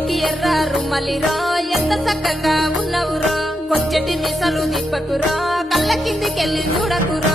నుదికి ఎర్ర రుమ్మలిరో ఎంత చక్కగా ఉన్నవురో కొచ్చటి దిశలు దిప్పకురో కళ్ళ కిందికెళ్ళి చూడకురో